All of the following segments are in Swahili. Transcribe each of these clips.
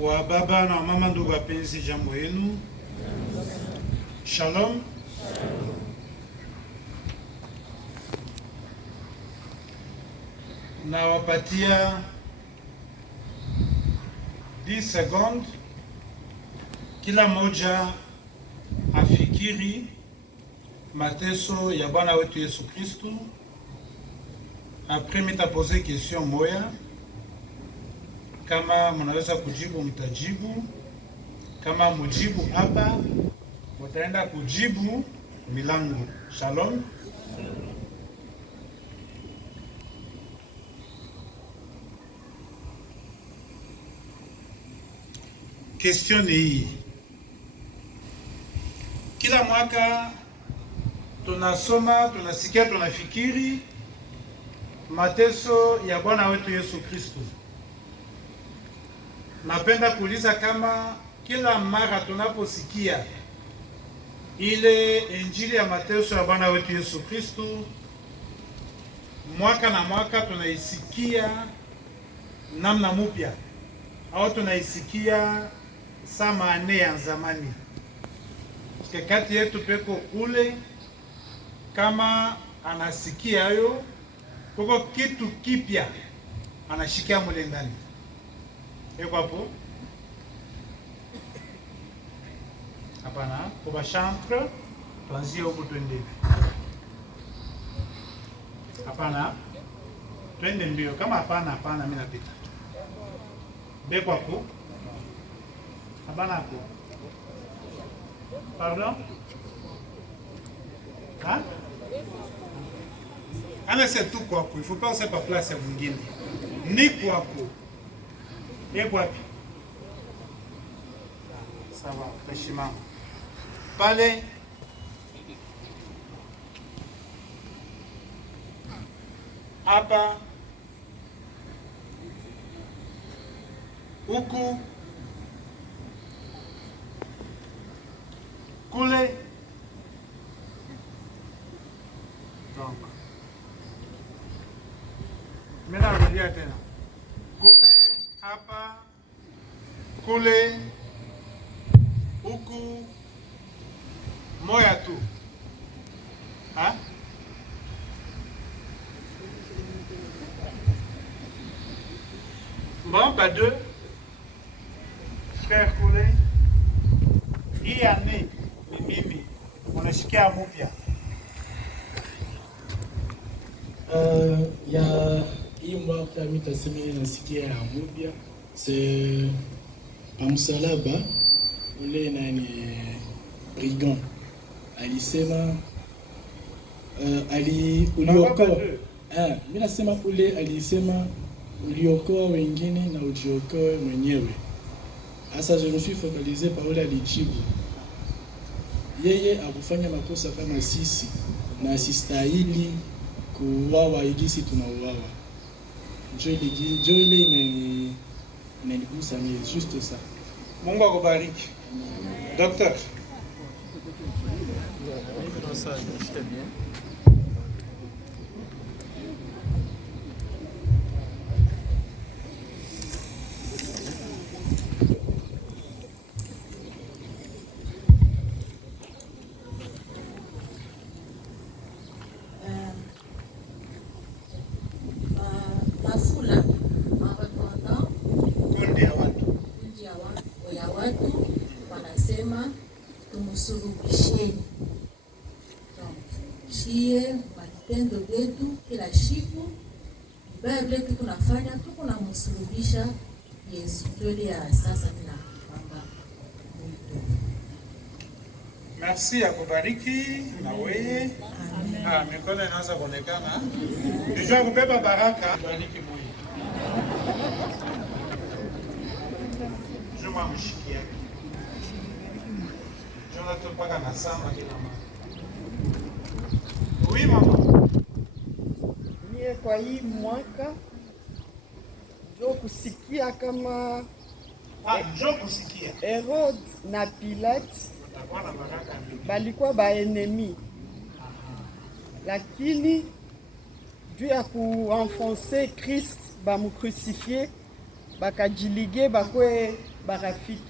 wa baba na mama ndugu wapenzi, jambo yenu. Shalom. Na wapatia 10 secondes kila moja afikiri mateso ya Bwana wetu Yesu Kristo. Après mitapoze question moya, kama mnaweza kujibu mtajibu, kama mujibu hapa mtaenda kujibu milango. Shalom. Question ni hii. Kila mwaka tunasoma, tunasikia, tunafikiri mateso ya Bwana wetu Yesu Kristo. Napenda kuuliza kama kila mara tunaposikia ile injili ya mateso ya Bwana wetu Yesu Kristo, mwaka na mwaka tunaisikia namna mpya au tunaisikia sama ane ya zamani. Kati yetu peko ule kama anasikia hayo, kuko kitu kipya anashikia mule ndani. Eko hapo? Hapana, kwa chantre tuanzie huko twende. Hapana. Twende mbio. Kama hapana mimi napita. Beko hapo? Hapana hapo. Pardon? Hein? Ana c'est tout quoi, il faut pas se pas place mwingine. Ni kwa ko. Eko wapi? Sawa, tashimama. Pale hapa huku kule, donc mena rudia tena kule, hapa, kule, huku, moya tu. Ha? Bon, bah deux frère kule, hii ane ni mimi unashikia mpya. Ya hii mwaka mitasema nasikia ya mpya, c'est pamsalaba ule nani brigand alisema uliokoa. Mimi nasema ule alisema uliokoa wengine na ujiokoe mwenyewe. Asa je me suis focalisé par ule alijibu. Yeye akufanya makosa kama sisi na sistahili kuuawa igisi tunauawa. Jo ile inanigusa ni juste ça. Mungu akubariki. Docteur. Tumusulubisheni. Shie matendo yetu kila siku vibaya vyetu kunafanya tuko na msulubisha Yesu. Ndio ya sasa tena baba. Merci, akubariki na wewe. Mikono inaanza kuonekana. Ndio kubeba baraka. Bariki moyo. Juma mshikia. Jonathan paka na sama kila mara. Oui mama. Mie kwa hii mwaka ndio kusikia kama ndio kusikia Herod na Pilate balikuwa baenemi, lakini juu ya kuenfoncer Christ bamukrucifie bakajilige bakwe barafiki.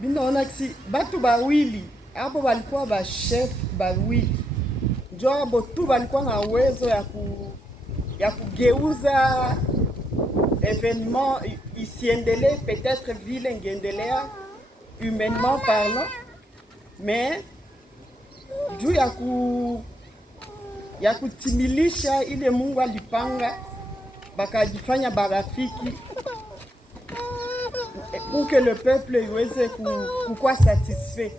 Binaona kisi batu bawili hapo walikuwa ba chef bawili, njo hapo tu walikuwa na uwezo ya kugeuza événement isiendelee, peut-être vile ingeendelea humainement parlant, mais juu ya kutimilisha ile Mungu alipanga, bakajifanya barafiki pour que le peuple iweze kukuwa satisfait,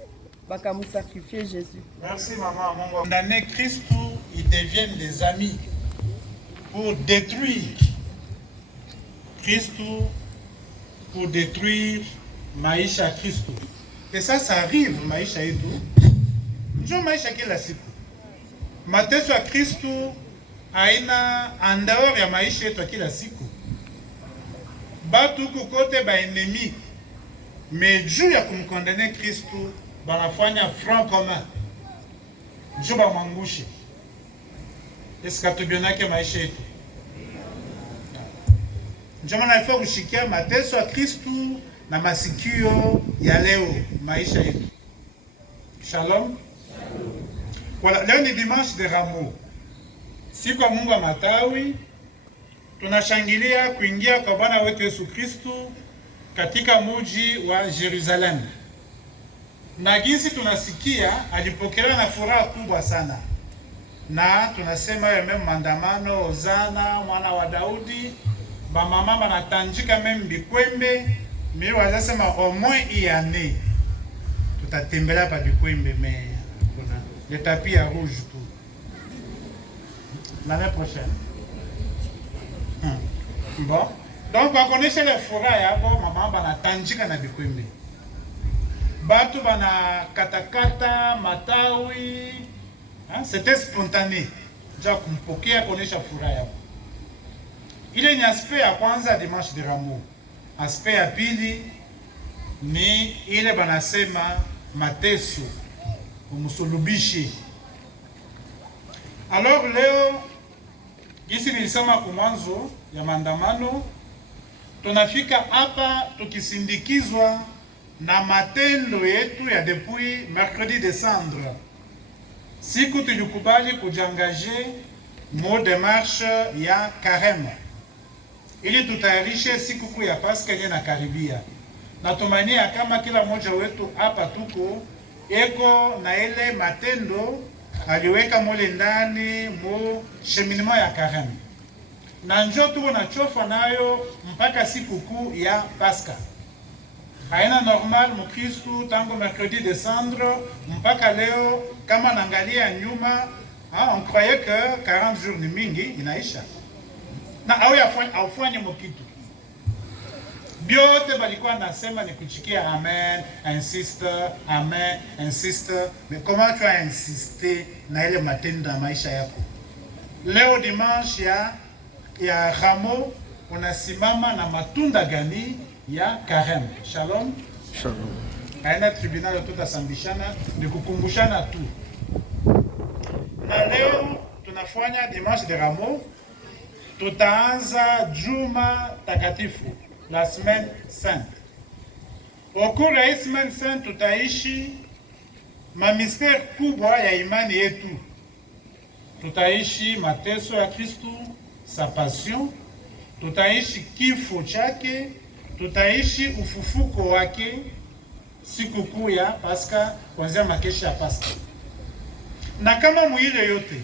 bakamusakrifie Jésus. Merci maman. Mungu condamné Christ, ils deviennent des amis pour détruire Christ, pour détruire maisha ya Kristo. Et ça arrive maisha yetu. Njo maisha kila siku. Mateso ya Kristo haina andao ya maisha yetu kila siku. Batu kukote ba ennemi. Mais juu ya kumkondane Kristo banafanya front commun. Njo ba mwangushe. Eska tubionake maisha yetu. Njo maana ifaa kushikia mateso ya Kristo na masikio ya leo maisha yetu. Shalom. Voilà, leo ni dimanche de Rameaux. Siku ya Mungu wa matawi, tunashangilia kuingia kwa Bwana wetu Yesu Kristo katika mji wa Yerusalemu. Na jinsi tunasikia alipokelewa na furaha kubwa sana. Na tunasema ya meme maandamano, Hosana mwana wa Daudi, ba mama banatanjika meme bikwembe, mais wazasema au moins hii année tutatembelea pa bikwembe, mais kuna le tapis à rouge tout. L'année prochaine. Bon. Donc on connaît les forêts ya bo mama banatanjika na bikwembe. Batu bana katakata matawi. C'était spontané. Ja kumpokea kuonesha furaha yao. Ile ni aspect ya kwanza dimanche de Rameaux. Aspect ya pili ni ile banasema mateso umusulubishe. Alors leo gisi nilisema kwa mwanzo ya maandamano, tunafika hapa tukisindikizwa na matendo yetu ya depuis mercredi de Cendre. Siku tulikubali kujangaje mo demarche ya Carême ili tutayarishe siku kuu ya Pasaka yenye na karibia. Natumania kama kila mmoja wetu hapa tuko eko na ile matendo aliweka mole ndani mo cheminement ya Carême. Na njo tuko na chofa nayo mpaka siku kuu ya Pasaka. Haina normal mkristu tangu mercredi de Cendre mpaka leo, kama naangalia nyuma, on croyait que 40 jours ni mingi inaisha. Na aufanye mkitu. Biote balikuwa nasema ni kuchikia amen, insiste, amen, insiste. Mais comment tu as insisté na ile matendo ya maisha yako? Leo dimanche ya Rameaux unasimama na matunda gani ya Carême? Shalom. Shalom. Haina tribunal tutasambishana, ni kukumbushana tu. Na leo tunafanya dimanche de Rameaux, tutaanza Juma takatifu, la semaine sainte. Au cours ya semaine sainte tutaishi mamisteri kubwa ya imani yetu. Tutaishi mateso ya Kristo, sa passion, tutaishi kifo chake, tutaishi ufufuko wake siku kuu ya Pasaka, kuanzia makesha ya Pasaka. Na kama mwile yote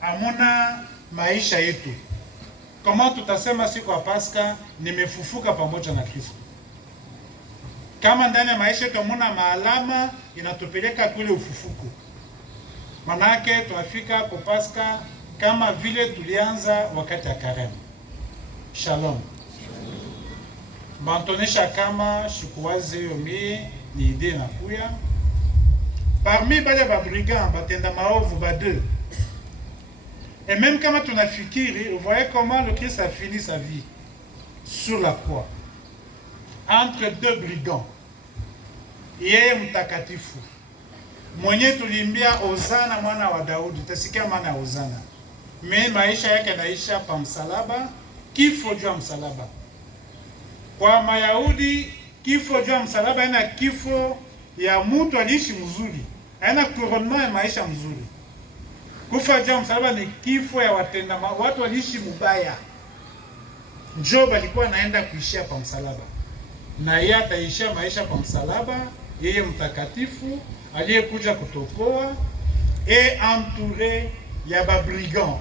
amuna maisha yetu, kama tutasema siku ya Pasaka nimefufuka pamoja na Kristo? Kama ndani ya maisha yetu amuna maalama inatupeleka kule ufufuko, manake tunafika kwa Pasaka kama vile tulianza wakati ya Carême. Shalom. Bantonesha kama shikuwazi yomi ni ide na kuya. Parmi bale ba brigands batenda maovu ba deux. Et même kama tunafikiri, vous voyez comment le Christ a fini sa vie sur la croix. Entre deux brigands. Yeye mtakatifu. Mwenye tulimbia Hosana mwana wa Daudi, tasikia maana ya Hosana. Me maisha yake naisha pa msalaba, kifo juu ya msalaba. Kwa Mayahudi kifo juu ya msalaba haina kifo ya mtu aliishi mzuri, haina couronnement ya maisha mzuri. Kufa juu ya msalaba ni kifo ya watu waliishi mubaya. Job alikuwa anaenda kuishia kwa msalaba, na yeye ataishia maisha kwa msalaba, yeye mtakatifu aliyekuja kutokoa, entouré ya babrigand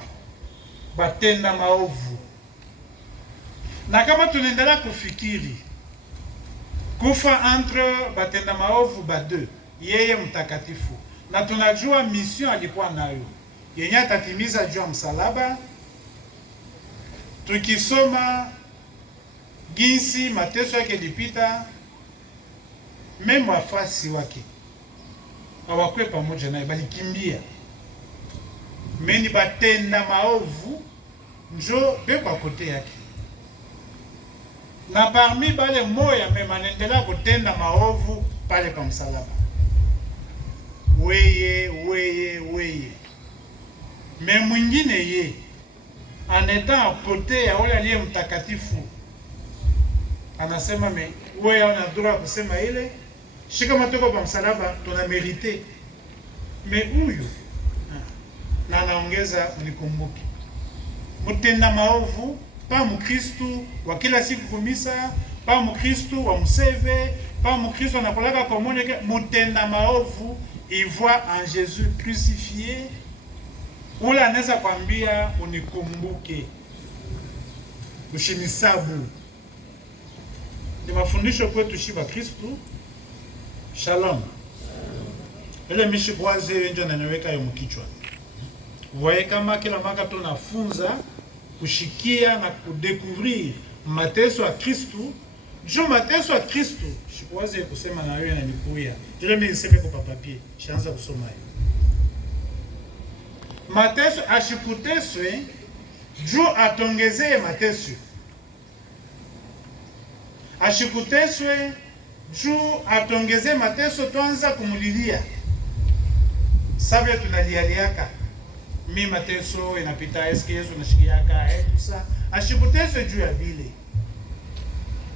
batenda maovu. Na kama tunaendelea kufikiri kufa entre batenda maovu deux, yeye mtakatifu, na tunajua mission alikuwa nayo yenye atatimiza juu ya msalaba. Tukisoma jinsi mateso yake lipita, meme wafasi wake hawakwe pamoja naye, balikimbia. Meni batenda maovu njo bekwa kote yake, na parmi bale moya mema anaendelea kutenda maovu pale pa msalaba. Weye me mwingine ye aneta kote ya wale aliye mtakatifu anasema me wewe una droit kusema ile shika matoko pa msalaba tuna merite me huyu na anaongeza unikumbuke. Mutenda maovu pa Mkristu wa kila siku kumisa, pa Mkristu wa mseve, pa Mkristu anakolaka komone ke mutenda maovu il voit en Jésus crucifié. Ula anaweza kwambia unikumbuke, ushinisabu. Ni mafundisho kwetu shiba Kristu. Shalom. Ile mishi kwazi wenjo naneweka yo mkichwa. Voyez kama kila maka tunafunza kushikia na kudécouvrir mateso ya Kristu. Jo mateso ya Kristu shikwazi kusema na wewe nanikuya. Ile mimi niseme kwa papier, shaanza kusoma hiyo. Mateso ashikuteswe jo atongezee mateso. Ashikuteswe jo atongezee mateso, tuanza kumulilia. Sabe tunalialiaka. Mi mateso inapita eski Yesu nashikiaka tusa. Ashikuteswe juu ya bile.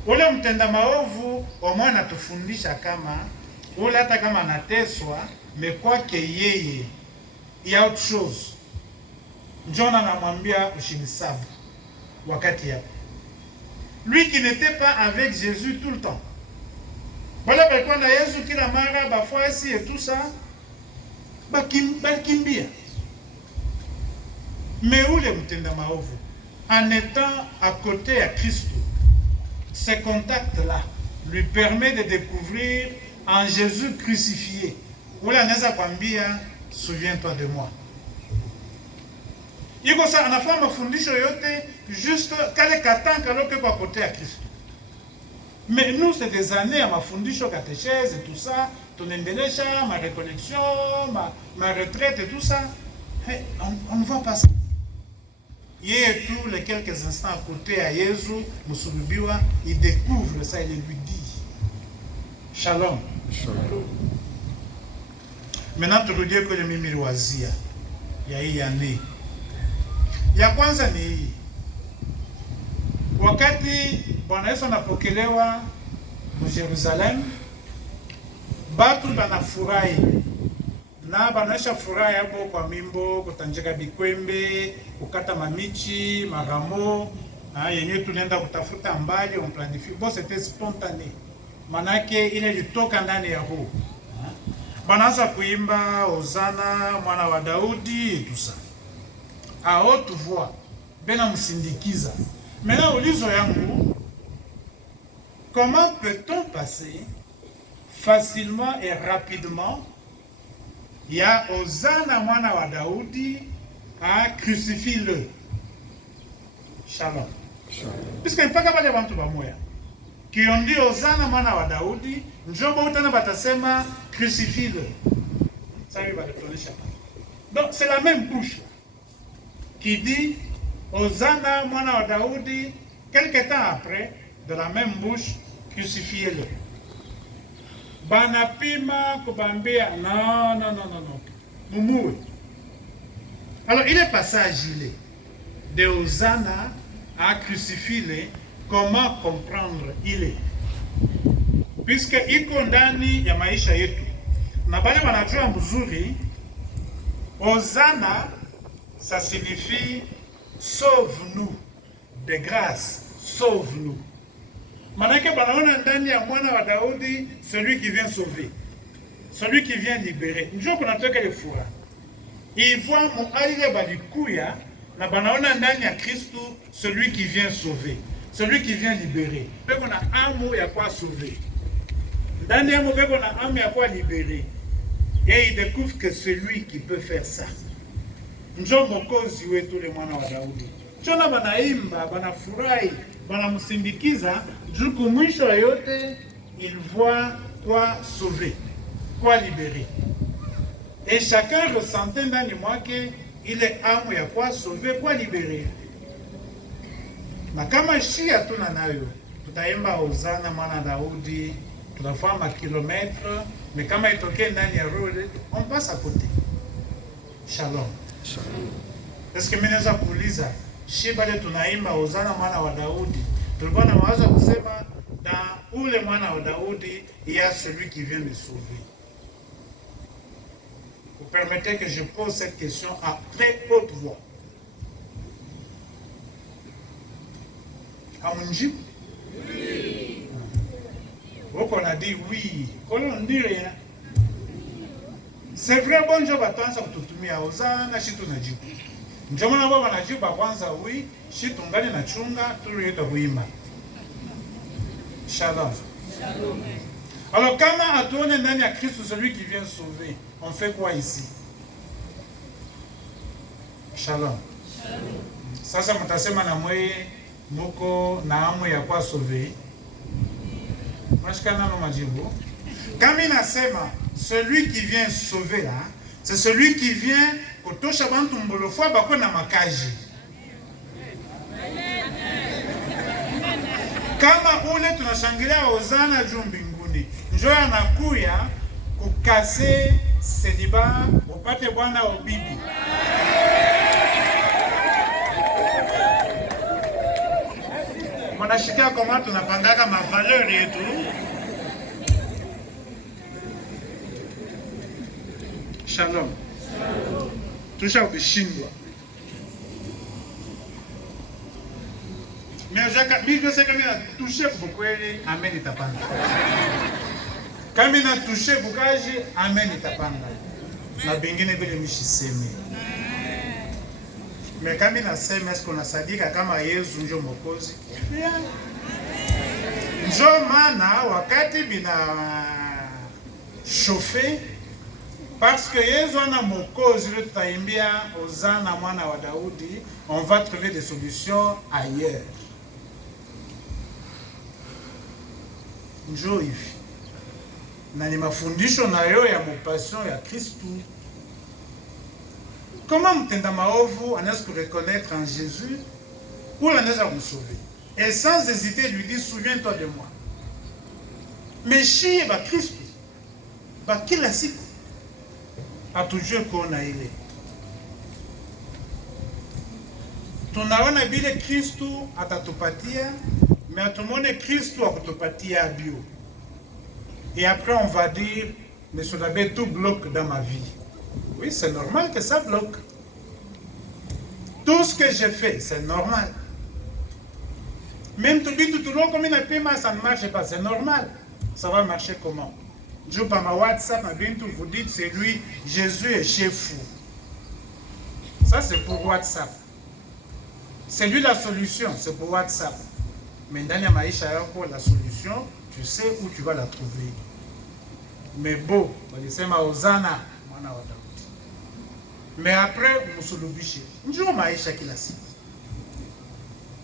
Ule mtenda maovu omwana tufundisha kama ule hata kama anateswa mekwake yeye ya autre chose. Njona namwambia ushinisabu wakati yapo. Lui qui n'était pas avec Jésus tout le temps. Wala balikuwa na Yesu kila mara bafuasi et tout ça. Bakimbia. Mais ule mtenda maovu en étant à côté à Christ, ce contact-là lui permet de découvrir en Jésus crucifié. Ule anaweza kwambia souviens-toi de moi. Iko sa anafanya mafundisho yote juste kale katanka loke kwa kote ya Kristo. Mais nous c'est des années à mafundisho catéchèse et tout ça, tunaendelesha ma reconnexion, ma retraite et tout ça. Hey, on ne voit pas ça. Yeye tous les quelques instants à côté à Yesu musulubiwa, il découvre ça, il lui dit Shalom. Shalom. Maintenant turudie kwenye mimi liwazia ya hii année. Ya kwanza ni hii. Wakati Bwana Yesu anapokelewa mu Jerusalem, batu banafurahi. Na banaisha furahi hapo kwa mimbo, kutanjika bikwembe, kukata mamichi, maramo, yenye tunaenda kutafuta mbali, on planifie. Bon, c'était spontané. Manake ile litoka ndani ya roho. Banaanza kuimba Hosana mwana wa Daudi tout ça. À haute voix, bena msindikiza. Maintenant ulizo yangu, comment peut-on passer facilement et rapidement ya Hosana mwana wa Daudi a crucifie-le? Shalom. Puisque mpaka bale bantu bamoya kiondi Hosana mwana wa Daudi njobo utana batasema crucifie-le. Ça va retourner. Donc c'est la même bouche qui dit Hosana mwana wa Daudi, quelque temps après, de la même bouche, crucifiez-le. Banapima kubambia non. Mumoué. Alors il est passage de Hosana à crucifier comment comprendre ile, puisque iko ndani ya maisha yetu, na bale wanajua mzuri. Hosanna, ça signifie sauve-nous, de grâce, sauve-nous. Manake banaona ndani ya mwana wa Daudi celui qui vient sauver, celui qui vient libérer. Njoo kunatoka ile furaha. Ivwa muaile balikuya na banaona ndani ya Kristo celui qui vient sauver, celui qui vient libérer. Beko na amu ya kwa sauver. Ndani ya beko na amu ya kwa libérer. Et il découvre que c'est lui qui peut faire ça. Njoo Mwokozi wetu le mwana wa Daudi. Njoo na banaimba, banafurahi, banamsindikiza, juu kumwisho yote il voit quoi sauver, quoi libérer. Et chacun ressentait ndani mwake ile amu ya kwa sauver, kwa libérer. Na kama shia tuna nayo, tutaimba Hosanna mwana Daudi, tutafanya makilometre, mais kama itokee ndani ya road, on passe à côté. Shalom. Shalom. Est-ce que mimi naweza kuuliza, shi bale tunaimba Hosanna mwana wa Daudi, tulikuwa na mawazo kusema dans ule mwana wa Daudi, il y a celui qui vient me sauver. Vous permettez que je pose cette question à très haute voix. Amunjibu? Oui. Beaucoup on a dit oui. On dit rien. C'est vrai, bon job à toi, ça vous tout mis à Hosanna, si tu n'as dit. Ndio maana baba anajibu kwanza oui, shi tungali na chunga tuliyeta kuimba. Shalom. Shalom. Alors kama atuone ndani ya Kristo celui qui vient sauver, on fait quoi ici? Shalom. Shalom. Sasa mtasema na mwe muko na amu ya kwa sauver. Mashikana na majibu. Kama inasema celui qui vient sauver là, c'est celui qui vient kutosha bantu mbolofwa bako na makaji. Kama ule tunashangilia Hosanna juu mbinguni, njoo anakuya kukase seliba upate bwana wa bibi. Mwanashikia kama tunapangaka mavaleur yetu. Shalom. Shalom. Tusha ukishindwa. Mimi je sais que mimi na touché bukweli, amen itapanda. Kama na touché bukaji, amen itapanda. Na bingine vile mishiseme. Mais kama nasema est-ce qu'on asadika kama Yesu ndio Mwokozi? Ndio maana wakati bina chauffer parce que Yesu ana Mwokozi le tutaimbia Hosanna mwana wa Daudi, on va trouver des solutions ailleurs. Njoo hivi. Na ni mafundisho nayo ya mpassion ya Kristo. Comment mtenda maovu anaweza reconnaître en Jésus ou anaweza kumsauver? Et sans hésiter lui dit souviens-toi de moi. Mais shie ba Kristo ba kila siku atujue kuona ile. Tunaona bile Kristo atatupatia, mais atumone Kristo akutupatia bio. Et après on va dire mais cela tout bloque dans ma vie. Oui, c'est normal que ça bloque. Tout ce que j'ai fait, c'est normal. Même tout le long comme il paiement, ça ne marche pas, c'est normal. Ça va marcher comment? Je par ma WhatsApp, ma bintou, vous dites c'est lui, Jésus est chez vous. Ça c'est pour WhatsApp. C'est lui la solution, c'est pour WhatsApp. Mais dans la maïcha yako la solution, tu sais où tu vas la trouver. Mais bon, on dit ma Hosanna, mwana wa Daudi. Mais après, musulubishe. Njoo maisha kila siku.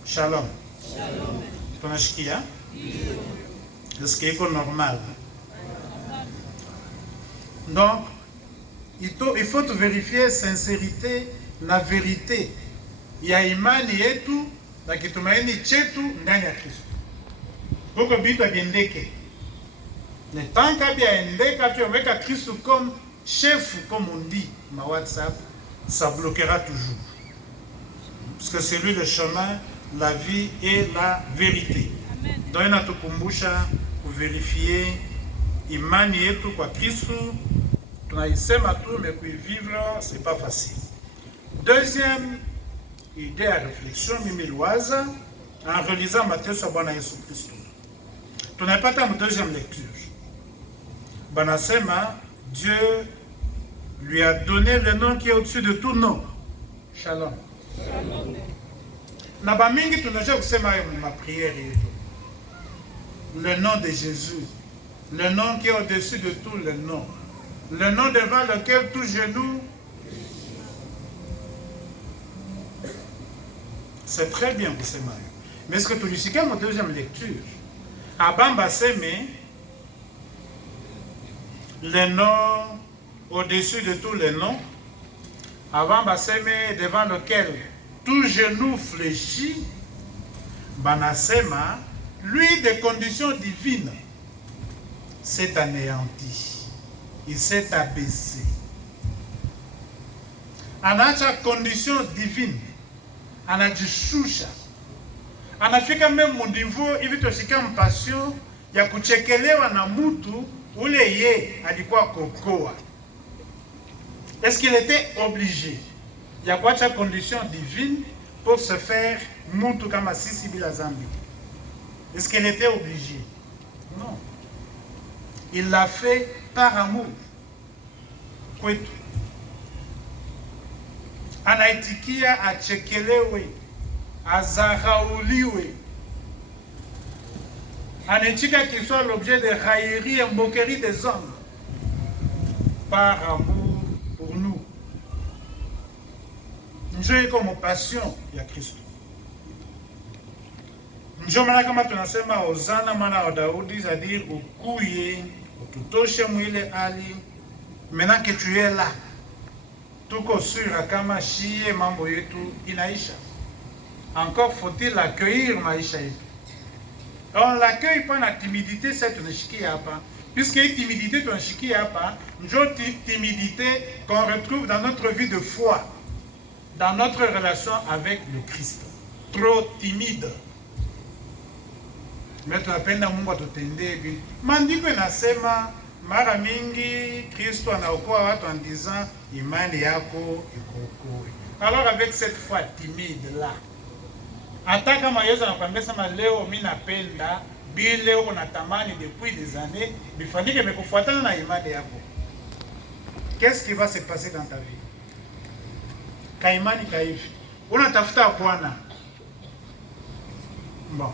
Shalom. Shalom. Tunashikia? Est-ce que c'est normal? Donc, il faut vérifier sincérité na vérité ya imani yetu na kitumaini chetu ndani ya Kristo. Boko bitu abiendeke. Ne tanka biendeka tu yomeka Kristo comme chef, comme on dit, ma WhatsApp, ça bloquera toujours. Parce que c'est lui le chemin, la vie et la vérité. Donc inatukumbusha kuverifie imani yetu kwa Kristo. Tunaisema tu, mais kuivivre c'est pas facile. Deuxième idée à réflexion mimi liwaza en relisant Matthieu sur Bwana Yesu Kristo. Tunapata mu deuxième lecture. Banasema Dieu lui a donné le nom qui est au-dessus de tout nom. Shalom. Na ba mingi tunajua kusema ma prière yetu. Le nom de Jésus. Le nom qui est au-dessus de tout le nom. Le nom devant lequel tout genou. C'est très bien pour ces mariés. Mais est-ce que tu lis mon deuxième lecture? Abamba Seme, le nom au-dessus de tous les noms. Abamba Seme, devant lequel tout genou fléchit. Banasema, lui des conditions divines, s'est anéanti. Il s'est abaissé. Anacha condition divine. Anajishusha. Anafika même mu niveau hivi toshika mpassion ya kuchekelewa na mtu ule ye alikuwa kokoa. Est-ce qu'il était obligé ya kuacha condition divine pour se faire mtu kama sisi bila zambi? Est-ce qu'il était obligé? Non. Il l'a fait par amour. Kwetu. Anaitikia achekelewe, azarauliwe. Anaitika qu'il soit l'objet de raillerie et moquerie des hommes. Par amour pour nous. Njoo comme passion ya Kristo. Njoo maana kama tunasema Hosana mwana wa Daudi, c'est-à-dire ukuye, ututoshe mwile hali, maintenant que tu es là. Tuko sura kama shie mambo yetu inaisha. Encore faut-il accueillir maisha yetu. On l'accueille pas na timidité, c'est tunashikia hapa. Puisque timidité tunashikia hapa, njo timidité qu'on retrouve dans notre vie de foi, dans notre relation avec le Christ. Trop timide. Mais tunapenda Mungu atutendee hivi. Maandiko inasema mara mingi Kristo anaokoa watu en disant imani yako ikokoe. Alors avec cette foi timide là, hata kama Yesu anakuambia sema leo mimi napenda bile unatamani depuis des années, bifanyike mekufuatana na imani yako. Qu'est-ce qui va se passer dans ta vie? Kaimani kaifi. Unatafuta Bwana. Bon.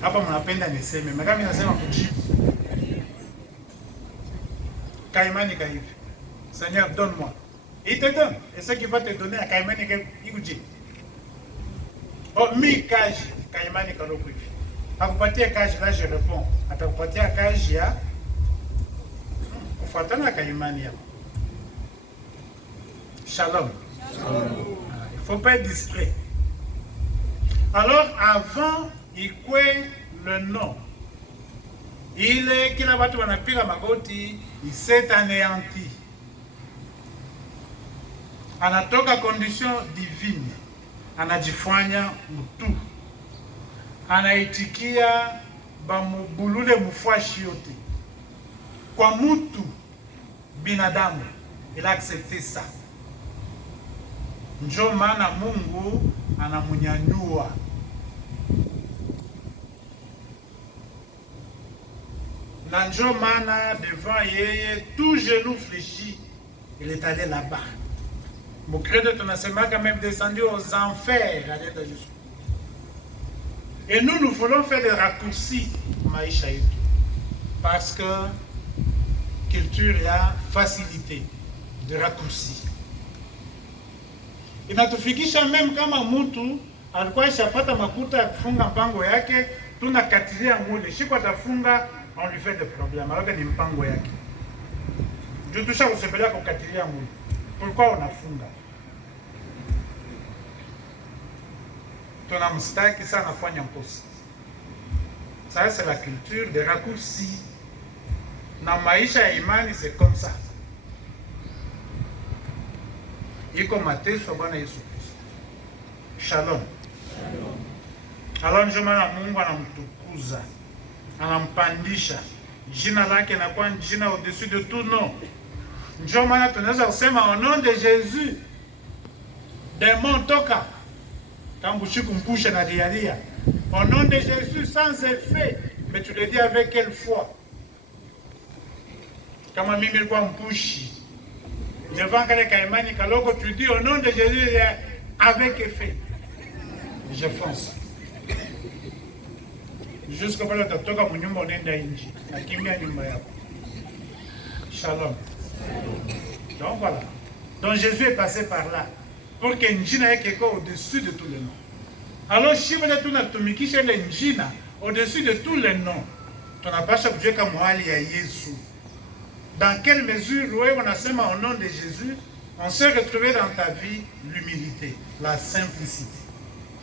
Hapa mnapenda niseme, mais kama nasema kujibu. Kaimani kaifi. Seigneur, donne-moi. Il te donne. Et ce qu'il va te donner à Kaimani kaifi. Oh, mi kaji, Kaimani kaifi. Akupatia kaji, là je réponds. Atakupatia kaji ya kufuatana Kaimani yako. Shalom. Shalom. Il ne faut pas être distrait. Alors, avant, il kwe le nom. Il est, kila watu wanapiga magoti, il s'est anéanti. Anatoka condition divine. Anajifanya mtu. Anaitikia bamubulule mufwashi yote. Kwa mtu binadamu, il a accepté ça. Njo maana Mungu anamunyanyua. Na njo maana devant yeye tout genou fléchit, il est allé là-bas. Mon credo tunasema quand même descendu aux enfers à l'aide de Jésus. Et nous voulons faire des raccourcis maisha yetu. Parce que culture ya facilité de raccourcis. Inatufikisha même kama mtu alikuwa ishapata makuta ya kufunga mpango yake, tunakatilia mule shiko atafunga, on lui fait des problèmes alors que ni mpango yake. Ndio tusha kusembelea kukatilia mule. Pourquoi unafunga? Tunamstaki sana afanya mkosi. Ça c'est la culture des raccourcis. Na maisha ya imani c'est comme ça. Iko mateso Bwana Yesu Kristo. Shalom. Alors ndio maana Mungu anamtukuza, anampandisha, jina lake linakuwa jina au-dessus de tout nom. Ndio maana tunaweza kusema au nom de Jésus, démon toka, kama ushiku mpusha na diarrhée. Au nom de Jésus sans effet, mais tu le dis avec quelle foi? Kama mimi nilikuwa mpushi, devant kale kaimani kaloko, tu dis au nom de Jésus avec effet. Je fonce. Jusqu'à pale utatoka mnyumba unaenda nje, nakimbia nyumba yako. Shalom. Donc voilà. Donc Jésus est passé par là pour que njina yake iko au-dessus de tous les noms. Alors si vous êtes tunatumikisha ile njina au-dessus de tous les noms, tunapaswa kujiweka mahali ya Yesu. Dans quelle mesure wewe unasema au nom de Jésus, on s'est retrouvé dans ta vie l'humilité, la simplicité,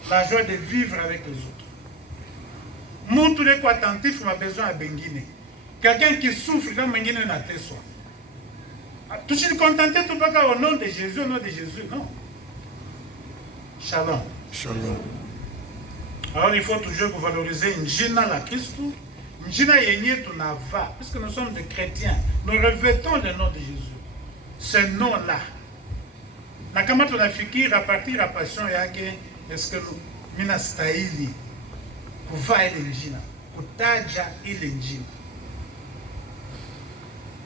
la joie de vivre avec les autres. Mtu leko attentif ma besoin à bengine. Quelqu'un qui souffre quand mwingine na teswa. Tu te contenter tout pas au nom de Jésus, au nom de Jésus, non. Shalom. Shalom. Alors il faut toujours valoriser njina la Kristo, njina yenye tunava, puisque nous sommes des chrétiens, nous revêtons le nom de Jésus. Ce nom-là. Na kama tunafikiri partir à passion yake, est-ce que nous mina stahili kuvaa ile njina, kutaja ile njina.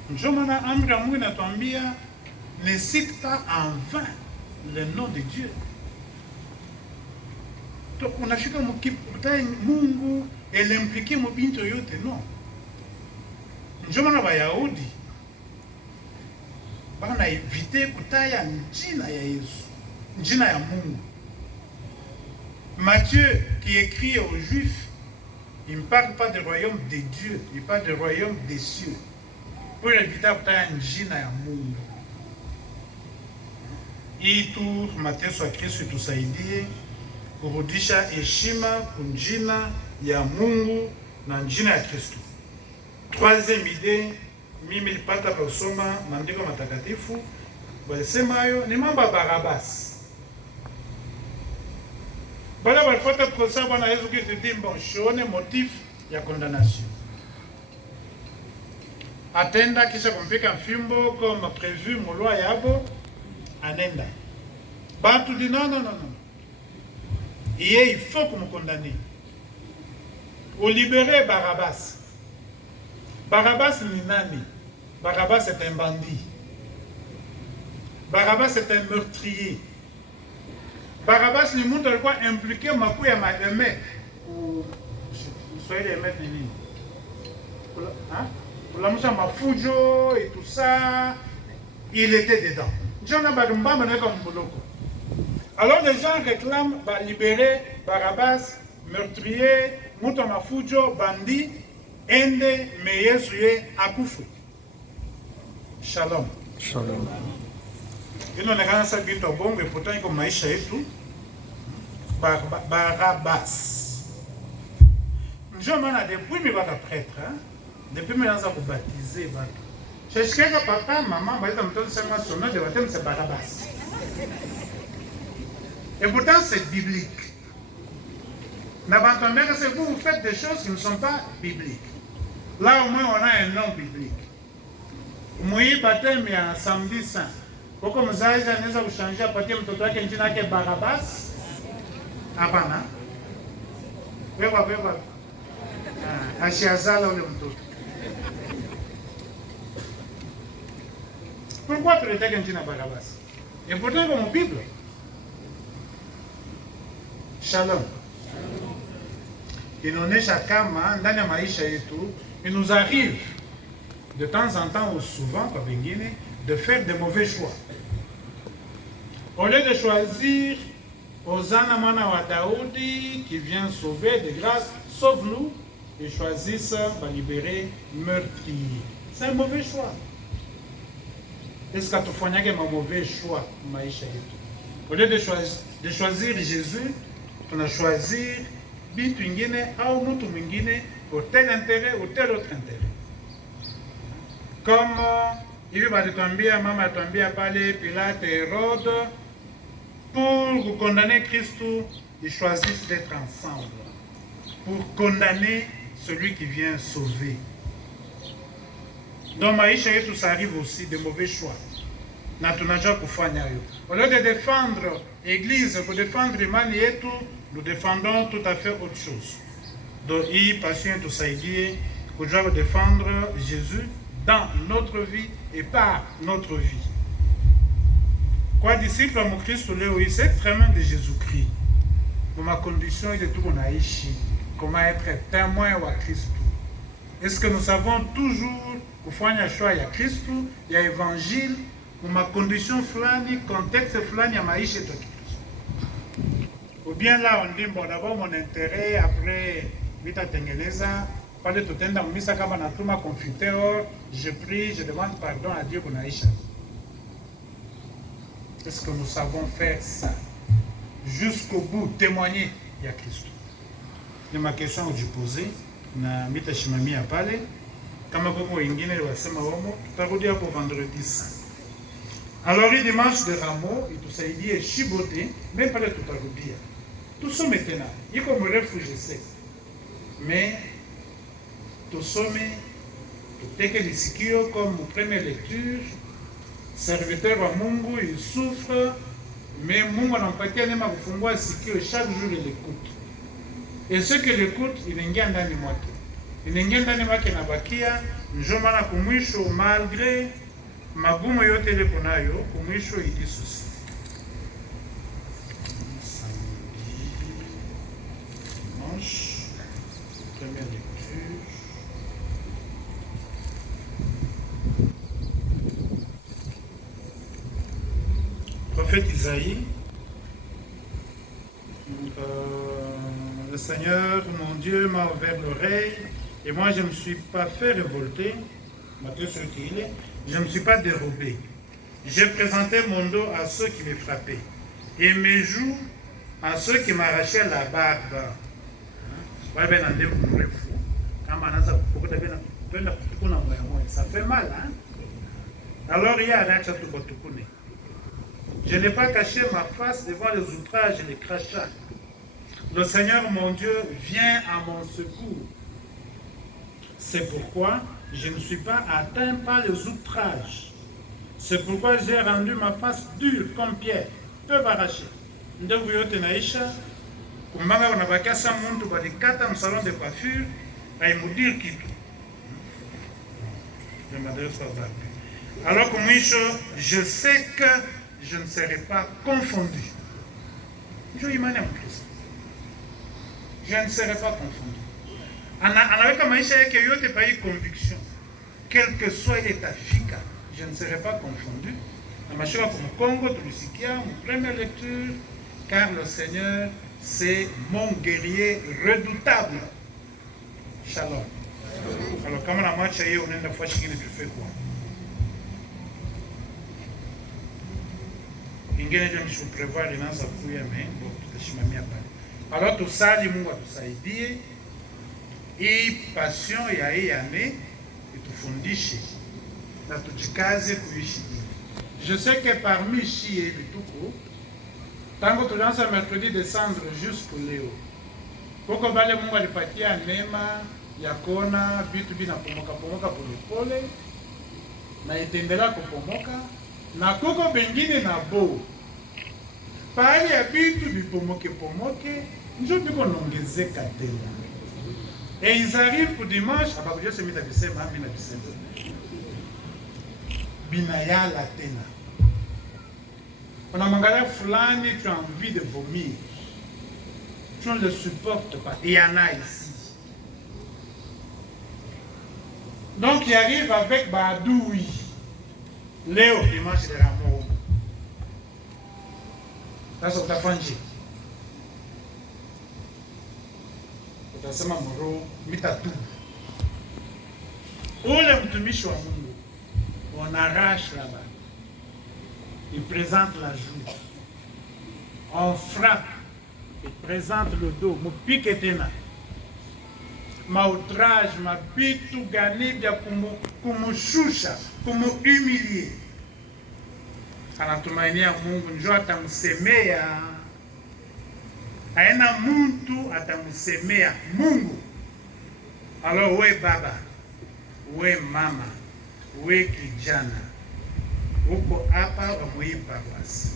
Ndio maana amri ya Mungu inatuambia ne cite pas en vain le nom de Dieu. Donc unafika mkikutai Mungu elemplike mubinto yote, no. Ndio maana Wayahudi bana evite kutaya njina ya Yesu, njina ya Mungu. Matthieu, qui écrit aux Juifs, il ne parle pas du royaume des dieux, il parle du royaume des cieux. Pour éviter à njina ya Mungu. Hii tu mateso ya Kristo tusaidie kurudisha heshima kunjina ya Mungu na njina ya Kristo. Troisième idée, mimi nilipata kusoma maandiko matakatifu, walisema hayo ni mambo ya Barabas. Bala walifuata kosa Bwana Yesu Kristo dimbo shone motif ya condamnation. Atenda kisha kumpika mfimbo comme prévu mu loi yabo anenda. Batu di non. Il faut qu'on me condamne. Au libérer Barabbas. Barabbas ni nani? Barabbas est un bandit. Barabbas est un meurtrier. Barabbas ni mtu alikuwa impliqué maku ya maemet. Soyez les émettes nini? Pour la moussa mafujo et tout ça, il était dedans. Alors les gens réclament libérer Barabbas, meurtrier, mouton mafujo, bandit, ende meyesuye akufu. Shalom. Shalom. Inaonekana sasa vitu bongo pourtant iko maisha yetu. Barabbas. Ndio maana depuis mimi baka prêtre, depuis mimi naanza kubatize watu. Sheshikeka papa mama baita mtoto sema son nom de baptême c'est Barabbas. Et pourtant c'est biblique. N'abandonnez que c'est vous faites des choses qui ne sont pas bibliques. Là au moins on a un nom biblique. Moi baptême ya samedi saint. Koko mzazi anaweza kushanja apatie mtoto wake jina yake Barabbas? Hapana. Wewe. Ashiazala ule mtoto. Pourquoi tu l'étais un jina Barabbas? Et pourtant dans mon Bible. Shalom. Inaonesha kama ndani ya maisha yetu, il nous arrive de temps en temps ou souvent kwa wengine de faire de mauvais choix. Au lieu de choisir Hosanna mwana wa Daudi qui vient sauver de grâce, sauve-nous, ils choisissent de libérer meurtrier. C'est un mauvais choix. Est-ce que tu fais un mauvais choix dans maisha yetu? Au lieu de choisir Jésus, tu as choisi bitu ingine au mtu mwingine pour tel intérêt ou tel autre intérêt. Comme hivi walituambia, mama atuambia pale Pilate, Herode, Pour condamner Christ, ils choisissent d'être ensemble. Pour condamner celui qui vient sauver. Dans maisha yetu ça arrive aussi de mauvais choix. Na tunajua kufanya hiyo. Au lieu de défendre l'église, pour défendre imani yetu, nous défendons tout à fait autre chose. Donc hii passion tusaidie kujua défendre Jésus dans notre vie et par notre vie. Kwa disciple wa Mkristo leo hii, c'est extrêmement de Jésus-Christ. Pour ma condition il est tout qu'on a ici. Comment être témoin wa Kristo. Est-ce que nous savons toujours kufanya choix ya Kristo, ya évangile, ma condition fulani, contexte fulani ya maisha yetu ya Kristo? Ou bien là on dit bon d'abord mon intérêt, après vitatengeneza pale tutenda misa kama natuma confiteur, je prie, je demande pardon à Dieu kunaisha. Est-ce que nous savons faire ça jusqu'au bout, témoigner ya Kristo? Ni ma question que je posais na mitashimamia pale. Kama koko wengine wasema homo, tutarudia kwa vendredi saint. Alors hii dimanche de Rameau itusaidie shibote, même pale tutarudia. Tusome tena. Iko mrefu je sais. Mais tusome, tuteke lisikio comme première lecture. Serviteur wa Mungu, il souffre, mais Mungu anampatia neema kufungua sikio chaque jour il écoute. Et ce que l'écoute, inaingia ndani mwake. Inaingia ndani mwake nabakia, njo maana kumwisho malgré magumu yote ile kunayo, kumwisho ili susi. Dimanche, première lecture. Prophète Isaïe. Le Seigneur, mon Dieu, m'a ouvert l'oreille et moi je ne me suis pas fait révolter, malgré ce qu'il est, je ne me suis pas dérobé. J'ai présenté mon dos à ceux qui me frappaient et mes joues à ceux qui m'arrachaient la barbe. Ça fait mal, hein? Alors il y a un je n'ai pas caché ma face devant les outrages et les crachats. Le Seigneur mon Dieu vient à mon secours. C'est pourquoi je ne suis pas atteint par les outrages. C'est pourquoi j'ai rendu ma face dure comme pierre, peuvent arracher. Ndevu yote naisha, kumanga wanabakia sa muntu balikata msalon de coiffure, aimudir kitu. Je m'adresse à Babi. Alors kumwisho, je sais que je ne serai pas confondu. Je imani ya Mkristo. Je ne serai pas confondu. Anaweka maisha yake yote pa hii conviction. Quel que soit l'état fika, je ne serai pas confondu. Na mashoka kwa Congo tulisikia mon première lecture, car le Seigneur c'est mon guerrier redoutable. Shalom. Alors kama na mwacha hiyo unaenda kwa shingine tufanye kwa. Ingine je me prévoir inaanza kuya mais bon tutashimamia pale. Alors tusali Mungu atusaidie hii passion ya hii année itufundishe na tujikaze kuishi. Je sais que parmi shi hivi tuko tangu tulianza mercredi descendre jusqu'au leo. Koko bale Mungu alipatia neema ya kuona vitu vinapomoka polepole na itaendelea kupomoka na koko bengine na bo pale ya vitu vipomoke njo biko naongezeka tena. Et ils arrivent pour dimanche, abakuja se mita bisema, mina bisema. Binayala tena. On a mangala fulani, tu as envie de vomir. Tu ne le supportes pas. Il y en a ici. Donc il arrive avec Badoui. Léo, dimanche de Rameau. Ça c'est ta fanji. Utasema moro mitatu. Ule mtumishi wa Mungu on arrache là-bas. Il présente la joue. On frappe. Il présente le dos. Mu pique tena. Ma outrage, ma bitu gani bya kumushusha, humilier. anatumainia Mungu, njoo atamsemea. Haina mtu atamsemea Mungu. Alo, we baba, we mama, we kijana, uko hapa wamuipa basi.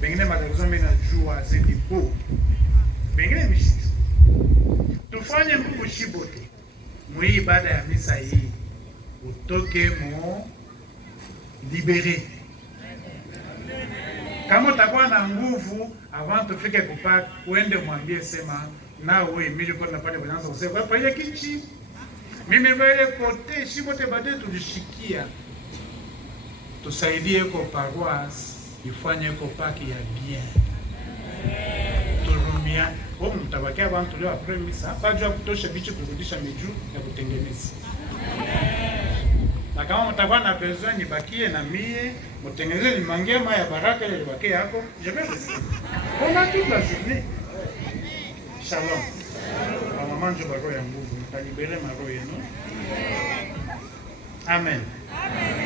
Bengine matatizo mimi najua zidi po. Bengine mishitu. Tufanye Mungu shibote. Mwi baada ya misa hii utoke mo libere. Kama utakuwa na nguvu avant tufike kupaka, uende mwambie sema na wewe mimi niko na pale banaanza kusema kwa ile kichi. Mimi vile kote shibote baadaye tulishikia. Tusaidie kwa paroisse ifanye kwa paki ya bien. Turumia mtabakia abantu leo après misa hapa jua kutosha bichi kurudisha miju ya kutengeneza. Na kama mtakuwa na besoin nibakie na mie mtengeneze ni mangema ya baraka ile libakie yako. Je vais rester. Pendant toute la journée. Shalom. Mama njo baro ya nguvu mtalibere maro yenu. Amen. Amen.